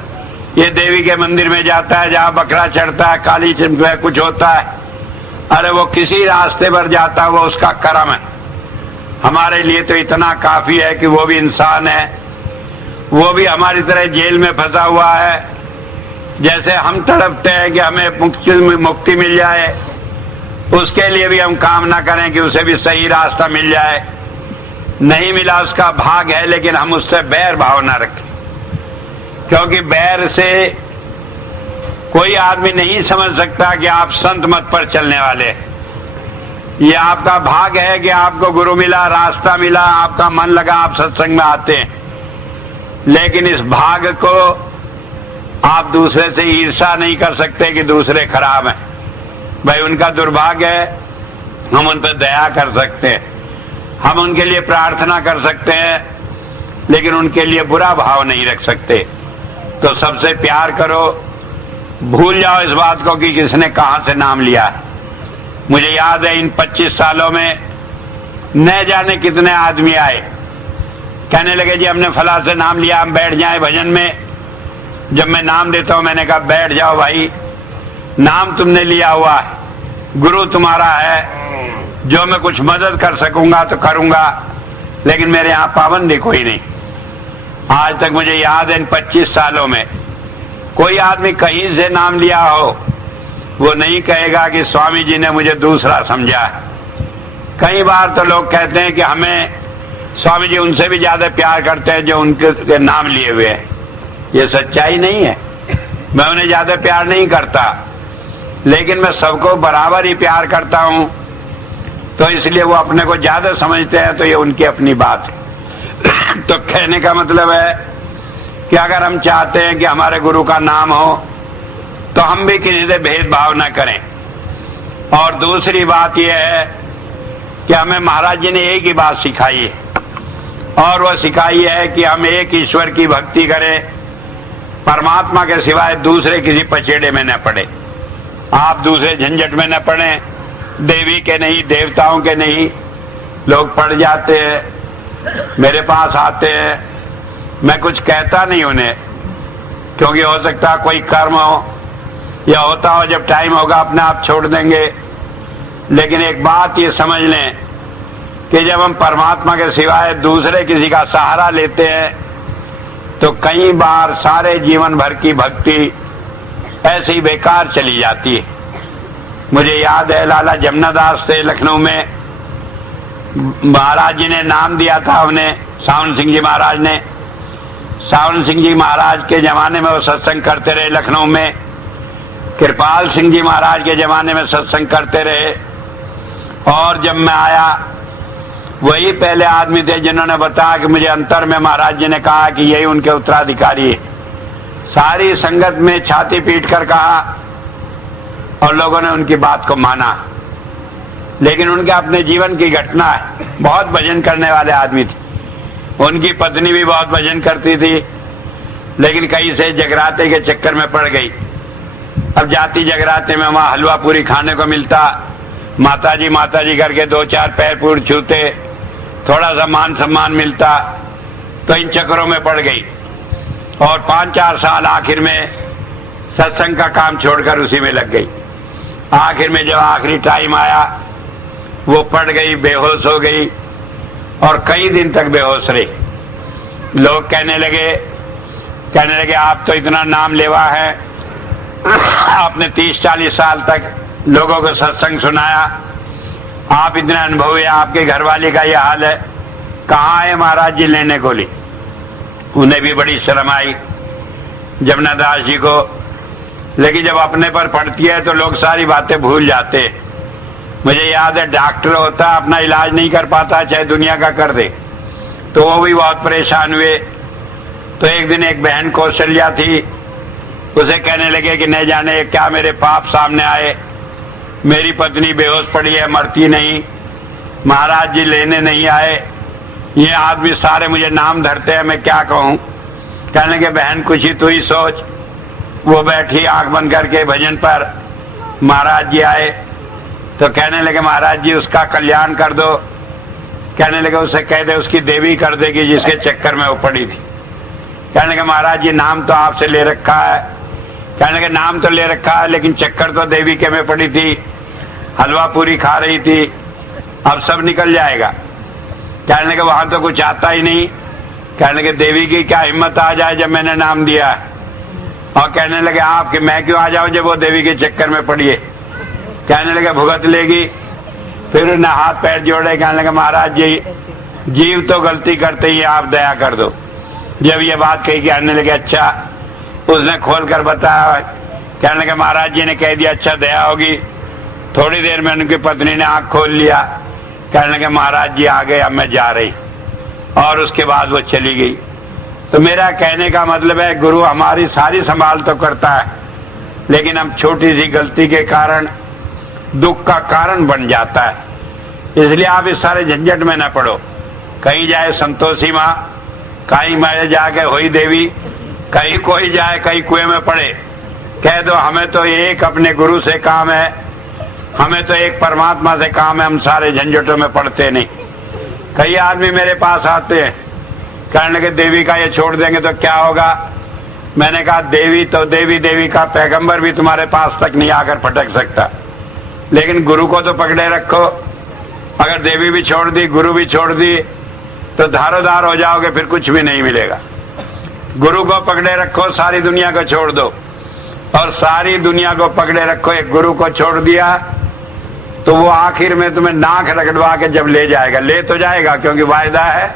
ये देवी के मंदिर में जाता है जहाँ बकरा चढ़ता है, काली चिंता कुछ होता है। अरे वो किसी रास्ते पर जाता है, वो उसका कर्म है। हमारे लिए तो इतना काफी है कि वो भी इंसान है, वो भी हमारी तरह जेल में फंसा हुआ है। जैसे हम तड़पते हैं कि हमें मुक्ति मिल जाए, उसके लिए भी हम कामना करें कि उसे भी सही रास्ता मिल जाए। नहीं मिला उसका भाग है, लेकिन हम उससे बैर भाव न रखें। क्योंकि बैर से कोई आदमी नहीं समझ सकता कि आप संत मत पर चलने वाले। ये आपका भाग है कि आपको गुरु मिला, रास्ता मिला, आपका मन लगा, आप सत्संग में आते हैं। लेकिन इस भाग को आप दूसरे से ईर्ष्या नहीं कर सकते कि दूसरे खराब हैं। भाई उनका दुर्भाग्य है, हम उन पर दया कर सकते हैं, हम उनके लिए प्रार्थना कर सकते हैं, लेकिन उनके लिए बुरा भाव नहीं रख सकते। तो सबसे प्यार करो, भूल जाओ इस बात को कि किसने कहां से नाम लिया। मुझे याद है इन 25 सालों में न जाने कितने आदमी आए, कहने लगे जी हमने फला से नाम लिया, हम बैठ जाएं भजन में। जब मैं नाम देता हूं मैंने कहा बैठ जाओ भाई, नाम तुमने लिया हुआ है, गुरु तुम्हारा है, जो मैं कुछ मदद कर सकूंगा तो करूंगा, लेकिन मेरे यहां पाबंदी कोई नहीं। आज तक मुझे याद है इन 25 सालों में कोई आदमी कहीं से नाम लिया हो वो नहीं कहेगा कि स्वामी जी ने मुझे दूसरा समझा। कई बार तो लोग कहते हैं कि हमें स्वामी जी उनसे भी ज्यादा प्यार करते हैं जो उनके नाम लिए हुए हैं। ये सच्चाई नहीं है, मैं उन्हें ज्यादा प्यार नहीं करता, लेकिन मैं सबको बराबर ही प्यार करता हूं। तो इसलिए वो अपने को ज्यादा समझते हैं तो ये उनकी अपनी बात है। तो कहने का मतलब है कि अगर हम चाहते हैं कि हमारे गुरु का नाम हो तो हम भी किसी से भेदभाव न करें। और दूसरी बात यह है कि हमें महाराज जी ने एक ही बात सिखाई है, और वह सिखाई है कि हम एक ईश्वर की भक्ति करें, परमात्मा के सिवाय दूसरे किसी पचेड़े में न पड़े। आप दूसरे झंझट में न पड़े, देवी के नहीं, देवताओं के नहीं। लोग पड़ जाते हैं, मेरे पास आते हैं, मैं कुछ कहता नहीं उन्हें, क्योंकि हो सकता है कोई कर्म हो या होता हो, जब टाइम होगा अपने आप छोड़ देंगे। लेकिन एक बात ये समझ लें कि जब हम परमात्मा के सिवाय दूसरे किसी का सहारा लेते हैं तो कई बार सारे जीवन भर की भक्ति ऐसे ही बेकार चली जाती है। मुझे याद है लाला जमुनादास थे लखनऊ में, महाराज जी ने नाम दिया था उन्हें, सावन सिंह जी महाराज ने। सावन सिंह जी महाराज के जमाने में वो सत्संग करते रहे लखनऊ में, कृपाल सिंह जी महाराज के जमाने में सत्संग करते रहे। और जब मैं आया वही पहले आदमी थे जिन्होंने बताया कि मुझे अंतर में महाराज जी ने कहा कि यही उनके उत्तराधिकारी है। सारी संगत में छाती पीट कर कहा और लोगों ने उनकी बात को माना। लेकिन उनके अपने जीवन की घटना है, बहुत भजन करने वाले आदमी थे, उनकी पत्नी भी बहुत भजन करती थी, लेकिन कहीं से जगराते के चक्कर में पड़ गई। अब जाती जगराते में वहां हलवा पूरी खाने को मिलता, माताजी करके 2-4 पैर पूर छूते, थोड़ा सा मान सम्मान मिलता, तो इन चक्करों में पड़ गई। और 5-4 साल आखिर में सत्संग का काम छोड़कर उसी में लग गई। आखिर में जब आखिरी टाइम आया वो पड़ गई, बेहोश हो गई और कई दिन तक बेहोश रही। लोग कहने लगे आप तो इतना नाम लेवा है, आपने 30-40 साल तक लोगों को सत्संग सुनाया, आप इतने अनुभवी, आपके घरवाले का यह हाल है, कहाँ है महाराज जी लेने को ली। उन्हें भी बड़ी शर्म आई जमुनादास जी को, लेकिन जब अपने पर पड़ती है तो लोग सारी बातें भूल जाते। मुझे याद है डॉक्टर होता अपना इलाज नहीं कर पाता, चाहे दुनिया का कर दे, तो वो भी बहुत परेशान हुए। तो एक दिन एक बहन कौशल्या थी, उसे कहने लगे कि नहीं जाने क्या मेरे पाप सामने आए, मेरी पत्नी बेहोश पड़ी है, मरती नहीं, महाराज जी लेने नहीं आए, ये आदमी सारे मुझे नाम धरते हैं, मैं क्या कहूं। कहने लगे बहन कुछ ही तू ही सोच। वो बैठी आंख बंद करके भजन पर, महाराज जी आए तो कहने लगे महाराज जी उसका कल्याण कर दो। कहने लगे उसे कह दे उसकी देवी कर देगी जिसके चक्कर में वो पड़ी थी। कहने लगे महाराज जी नाम तो आपसे ले रखा है। कहने लगे नाम तो ले रखा है लेकिन चक्कर तो देवी के में पड़ी थी, हलवा पूरी खा रही थी, अब सब निकल जाएगा। कहने लगे वहां तो कुछ आता ही नहीं। कहने लगे देवी की क्या हिम्मत आ जाए जब मैंने नाम दिया। और कहने लगे आप कि मैं क्यों आ जाऊं जब वो देवी के चक्कर में पड़ी है। कहने लगे भुगत लेगी। फिर उन्हें हाथ पैर जोड़े, कहने लगे महाराज जी जीव तो गलती करते ही, आप दया कर दो। जब ये बात कही कहने लगे अच्छा उसने खोल कर बताया। कहने लगे महाराज जी ने कह दिया अच्छा दया होगी। थोड़ी देर में उनकी पत्नी ने आंख खोल लिया। कहने लगे महाराज जी आ गए, अब मैं जा रही। और उसके बाद वो चली गई। तो मेरा कहने का मतलब है गुरु हमारी सारी संभाल तो करता है, लेकिन हम छोटी सी गलती के कारण दुख का कारण बन जाता है। इसलिए आप इस सारे झंझट में न पड़ो। कहीं जाए संतोषी माँ, कहीं मैं जाके हुई देवी, कहीं कोई जाए कहीं कुएं में पड़े, कह दो हमें तो एक अपने गुरु से काम है, हमें तो एक परमात्मा से काम है, हम सारे झंझटों में पड़ते नहीं। कई आदमी मेरे पास आते हैं, कहने के देवी का ये छोड़ देंगे तो क्या होगा। मैंने कहा देवी तो देवी, देवी का पैगंबर भी तुम्हारे पास तक नहीं आकर फटक सकता, लेकिन गुरु को तो पकड़े रखो। अगर देवी भी छोड़ दी, गुरु भी छोड़ दी, तो धारोधार हो जाओगे, फिर कुछ भी नहीं मिलेगा। गुरु को पकड़े रखो, सारी दुनिया को छोड़ दो। और सारी दुनिया को पकड़े रखो, एक गुरु को छोड़ दिया तो वो आखिर में तुम्हें नाक रगड़वा के जब ले जाएगा, ले तो जाएगा क्योंकि वायदा है,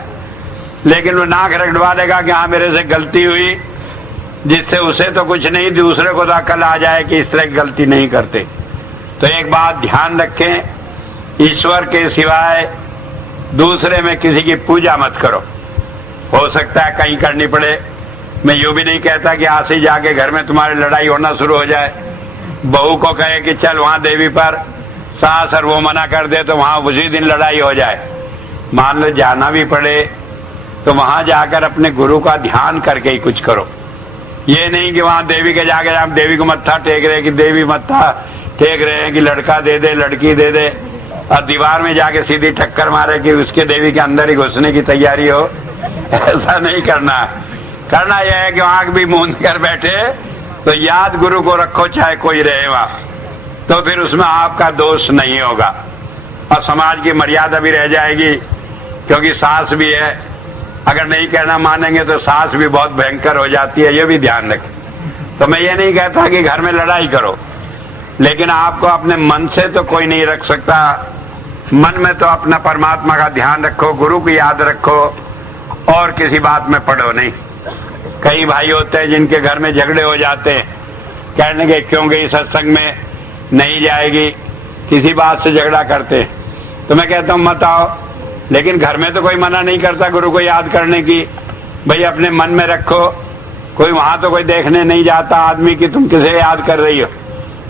लेकिन वो नाक रगड़वा देगा कि हाँ मेरे से गलती हुई, जिससे उसे तो कुछ नहीं, दूसरे को तो अकल आ जाए कि इस तरह की गलती नहीं करते। तो एक बात ध्यान रखें, ईश्वर के सिवाय दूसरे में किसी की पूजा मत करो। हो सकता है कहीं करनी पड़े। मैं यूं भी नहीं कहता कि आज से जाके घर में तुम्हारी लड़ाई होना शुरू हो जाए। बहू को कहे कि चल वहां देवी पर, सास और वो मना कर दे तो वहां उसी दिन लड़ाई हो जाए। मान लो जाना भी पड़े तो वहां जाकर अपने गुरु का ध्यान करके ही कुछ करो। ये नहीं कि वहां देवी के जाकर आप देवी को मत्था टेक रहे कि देवी मत्था टेक रहे हैं कि लड़का दे दे लड़की दे दे, और दीवार में जाके सीधी टक्कर मारे कि उसके देवी के अंदर ही घुसने की तैयारी हो। ऐसा नहीं करना। करना यह है कि आंख भी मूंद कर बैठे तो याद गुरु को रखो, चाहे कोई रहे वहां, तो फिर उसमें आपका दोष नहीं होगा और समाज की मर्यादा भी रह जाएगी। क्योंकि सास भी है, अगर नहीं कहना मानेंगे तो सास भी बहुत भयंकर हो जाती है, ये भी ध्यान रखें। तो मैं ये नहीं कहता कि घर में लड़ाई करो, लेकिन आपको अपने मन से तो कोई नहीं रख सकता। मन में तो अपना परमात्मा का ध्यान रखो, गुरु की याद रखो और किसी बात में पड़ो नहीं। कई भाई होते हैं जिनके घर में झगड़े हो जाते हैं, कहने के क्यों गई सत्संग में, नहीं जाएगी, किसी बात से झगड़ा करते हैं। तो मैं कहता हूं मत आओ, लेकिन घर में तो कोई मना नहीं करता गुरु को याद करने की। भाई अपने मन में रखो, कोई वहां तो कोई देखने नहीं जाता आदमी कि तुम किसे याद कर रही हो।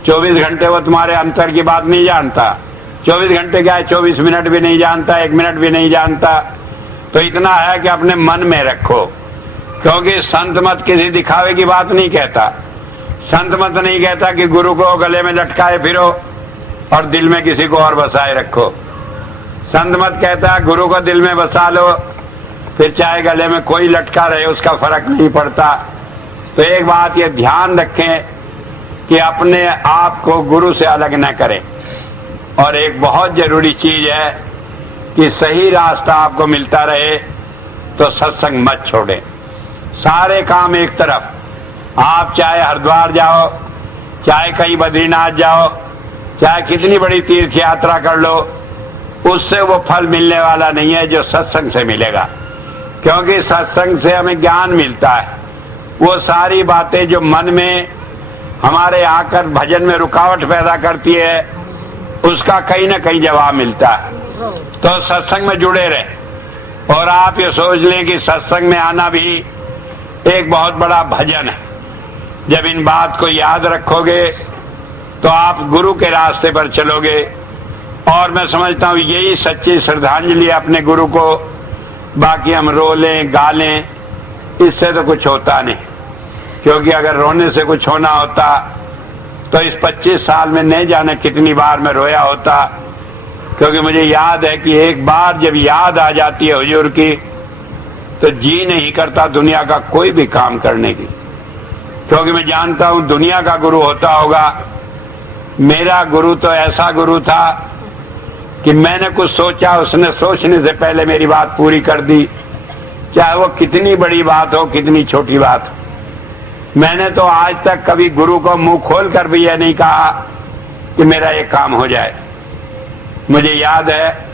24 घंटे वो तुम्हारे अंतर की बात नहीं जानता। 24 घंटे क्या है, 24 मिनट भी नहीं जानता, 1 मिनट भी नहीं जानता। तो इतना है कि अपने मन में रखो, क्योंकि संत मत किसी दिखावे की बात नहीं कहता। संत मत नहीं कहता कि गुरु को गले में लटकाए फिरो और दिल में किसी को और बसाए रखो। संत मत कहता गुरु को दिल में बसा लो, फिर चाहे गले में कोई लटका रहे उसका फर्क नहीं पड़ता। तो एक बात ये ध्यान रखें कि अपने आप को गुरु से अलग न करें। और एक बहुत जरूरी चीज है कि सही रास्ता आपको मिलता रहे तो सत्संग मत छोड़ें। सारे काम एक तरफ, आप चाहे हरिद्वार जाओ, चाहे कहीं बद्रीनाथ जाओ, चाहे कितनी बड़ी तीर्थ यात्रा कर लो, उससे वो फल मिलने वाला नहीं है जो सत्संग से मिलेगा। क्योंकि सत्संग से हमें ज्ञान मिलता है। वो सारी बातें जो मन में हमारे आकर भजन में रुकावट पैदा करती है, उसका कहीं ना कहीं जवाब मिलता है। तो सत्संग में जुड़े रहे। और आप ये सोच लें कि सत्संग में आना भी एक बहुत बड़ा भजन है। जब इन बात को याद रखोगे तो आप गुरु के रास्ते पर चलोगे। और मैं समझता हूं यही सच्ची श्रद्धांजलि है अपने गुरु को। बाकी हम रो लें गा लें, इससे तो कुछ होता नहीं। क्योंकि अगर रोने से कुछ होना होता तो इस 25 साल में नहीं जाने कितनी बार मैं रोया होता। क्योंकि मुझे याद है कि एक बार जब याद आ जाती है हुजूर की, तो जी नहीं करता दुनिया का कोई भी काम करने की। क्योंकि मैं जानता हूं दुनिया का गुरु होता होगा, मेरा गुरु तो ऐसा गुरु था कि मैंने कुछ सोचा, उसने सोचने से पहले मेरी बात पूरी कर दी, चाहे वो कितनी बड़ी बात हो कितनी छोटी बात हो। मैंने तो आज तक कभी गुरु को मुंह खोल कर भी यह नहीं कहा कि मेरा ये काम हो जाए। मुझे याद है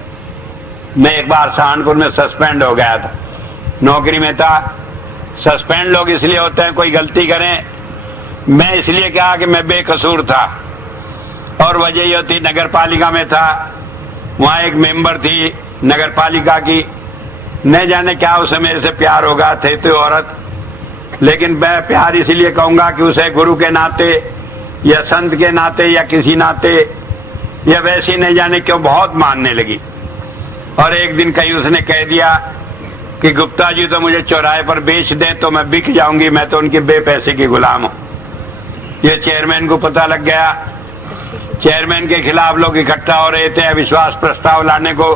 मैं एक बार सहारनपुर में सस्पेंड हो गया था, नौकरी में था। सस्पेंड लोग इसलिए होते हैं कोई गलती करें मैं इसलिए कहा कि मैं बेकसूर था, और वजह यह थी नगर पालिका में था, वहां एक मेंबर थी नगर पालिका की, न जाने क्या उसे मेरे से प्यार होगा, थे तो औरत, लेकिन मैं प्यार इसलिए कहूंगा कि उसे गुरु के नाते या संत के नाते या किसी नाते या वैसी नहीं जाने क्यों बहुत मानने लगी। और एक दिन कहीं उसने कह दिया कि गुप्ता जी तो मुझे चौराहे पर बेच दें तो मैं बिक जाऊंगी, मैं तो उनके बेपैसे की गुलाम हूं। ये चेयरमैन को पता लग गया। चेयरमैन के खिलाफ लोग इकट्ठा हो रहे थे अविश्वास प्रस्ताव लाने को।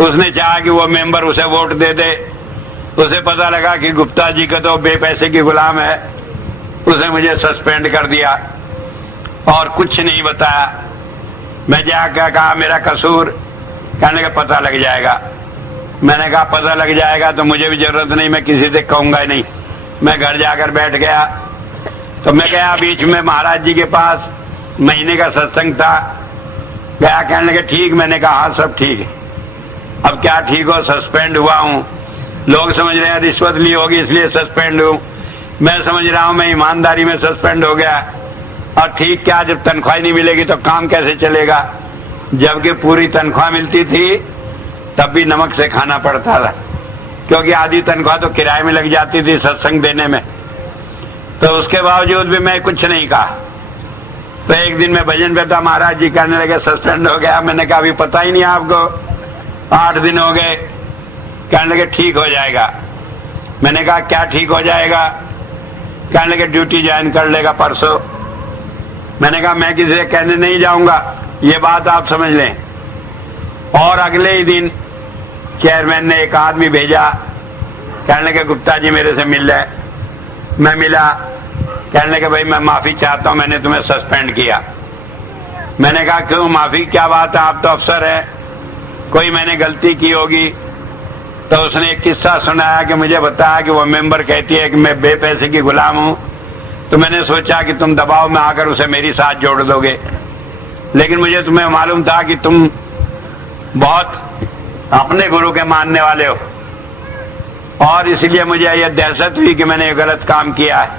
उसने चाहा कि वो मेंबर उसे वोट दे दे। उसे पता लगा कि गुप्ता जी का तो बेपैसे की गुलाम है, उसे मुझे सस्पेंड कर दिया और कुछ नहीं बताया। मैं जाकर कहा मेरा कसूर, कहने का पता लग जाएगा। मैंने कहा पता लग जाएगा तो मुझे भी जरूरत नहीं, मैं किसी से कहूंगा ही नहीं। मैं घर जाकर बैठ गया। तो मैं गया बीच में महाराज जी के पास, महीने का सत्संग था। गया, कहने लगे ठीक। मैंने कहा हाँ सब ठीक है। अब क्या ठीक हो, सस्पेंड हुआ हूं। लोग समझ रहे हैं रिश्वत ली होगी इसलिए सस्पेंड हूं। मैं समझ रहा हूं मैं ईमानदारी में सस्पेंड हो गया। और ठीक क्या, जब तनख्वाह नहीं मिलेगी तो काम कैसे चलेगा? जबकि पूरी तनख्वाह मिलती थी तब भी नमक से खाना पड़ता था, क्योंकि आधी तनख्वाह तो किराए में लग जाती थी सत्संग देने में। तो उसके बावजूद भी मैं कुछ नहीं कहा। तो एक दिन मैं भजन पे था, महाराज जी कहने लगे सस्पेंड हो गया। मैंने कहा अभी पता ही नहीं आपको, 8 दिन हो गए। कहने लगे ठीक हो जाएगा। मैंने कहा क्या ठीक हो जाएगा? कहने लगे ड्यूटी ज्वाइन कर लेगा परसों। मैंने कहा मैं किसी से कहने नहीं जाऊंगा, ये बात आप समझ लें। और अगले ही दिन चेयरमैन ने एक आदमी भेजा, कहने लगे गुप्ता जी मेरे से मिल रहे। मैं मिला। कहने लगे भाई मैं माफी चाहता हूं, मैंने तुम्हें सस्पेंड किया। मैंने कहा क्यों माफी, क्या बात है, आप तो अफसर हैं, कोई मैंने गलती की होगी। तो उसने एक किस्सा सुनाया कि मुझे बताया कि वो मेंबर कहती है कि मैं बेपैसे की गुलाम हूं। तो मैंने सोचा कि तुम दबाव में आकर उसे मेरी साथ जोड़ दोगे, लेकिन मुझे तुम्हें मालूम था कि तुम बहुत अपने गुरु के मानने वाले हो, और इसलिए मुझे यह दहशत हुई कि मैंने ये गलत काम किया है।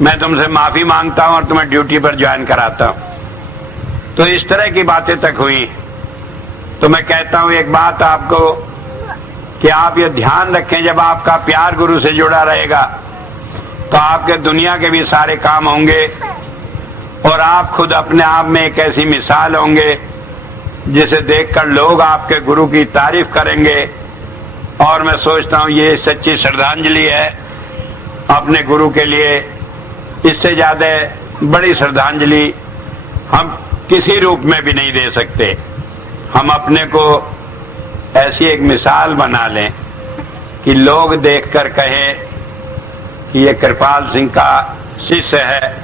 मैं तुमसे माफी मांगता हूं और तुम्हें ड्यूटी पर ज्वाइन कराता हूं। तो इस तरह की बातें तक हुई। तो मैं कहता हूं एक बात आपको कि आप ये ध्यान रखें, जब आपका प्यार गुरु से जुड़ा रहेगा तो आपके दुनिया के भी सारे काम होंगे, और आप खुद अपने आप में एक ऐसी मिसाल होंगे जिसे देखकर लोग आपके गुरु की तारीफ करेंगे। और मैं सोचता हूं ये सच्ची श्रद्धांजलि है अपने गुरु के लिए। इससे ज्यादा बड़ी श्रद्धांजलि हम किसी रूप में भी नहीं दे सकते। हम अपने को ऐसी एक मिसाल बना लें कि लोग देखकर कहें कि ये कृपाल सिंह का शिष्य है।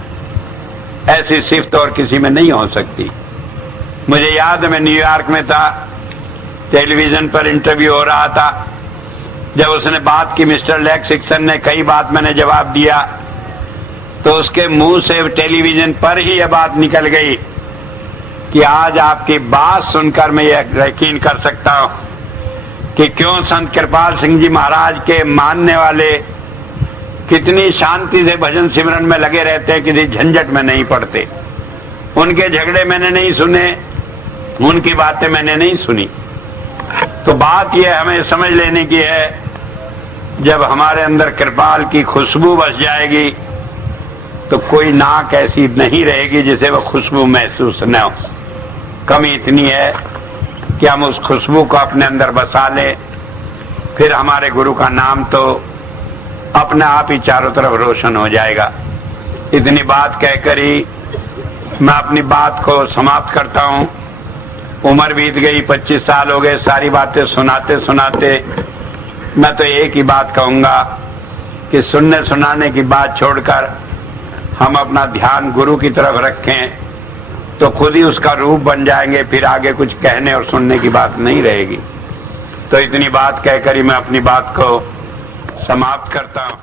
ऐसी सिफ्त और किसी में नहीं हो सकती। मुझे याद है मैं न्यूयॉर्क में था, टेलीविजन पर इंटरव्यू हो रहा था। जब उसने बात की मिस्टर लेक्सिक्सन ने, कई बात मैंने जवाब दिया, तो उसके मुंह से टेलीविजन पर ही यह बात निकल गई कि आज आपकी बात सुनकर मैं यह यकीन कर सकता हूं कि क्यों संत कृपाल सिंह जी महाराज के मानने वाले कितनी शांति से भजन सिमरन में लगे रहते हैं, किसी झंझट में नहीं पड़ते। उनके झगड़े मैंने नहीं सुने, उनकी बातें मैंने नहीं सुनी। तो बात यह हमें समझ लेने की है, जब हमारे अंदर कृपाल की खुशबू बस जाएगी तो कोई नाक ऐसी नहीं रहेगी जिसे वह खुशबू महसूस न हो। कमी इतनी है कि हम उस खुशबू को अपने अंदर बसा लें, फिर हमारे गुरु का नाम तो अपने आप ही चारों तरफ रोशन हो जाएगा। इतनी बात कहकर ही मैं अपनी बात को समाप्त करता हूं। उम्र बीत गई, 25 साल हो गए, सारी बातें सुनाते सुनाते। मैं तो एक ही बात कहूंगा कि सुनने सुनाने की बात छोड़कर हम अपना ध्यान गुरु की तरफ रखें तो खुद ही उसका रूप बन जाएंगे। फिर आगे कुछ कहने और सुनने की बात नहीं रहेगी। तो इतनी बात कहकर ही मैं अपनी बात को समाप्त करता हूं।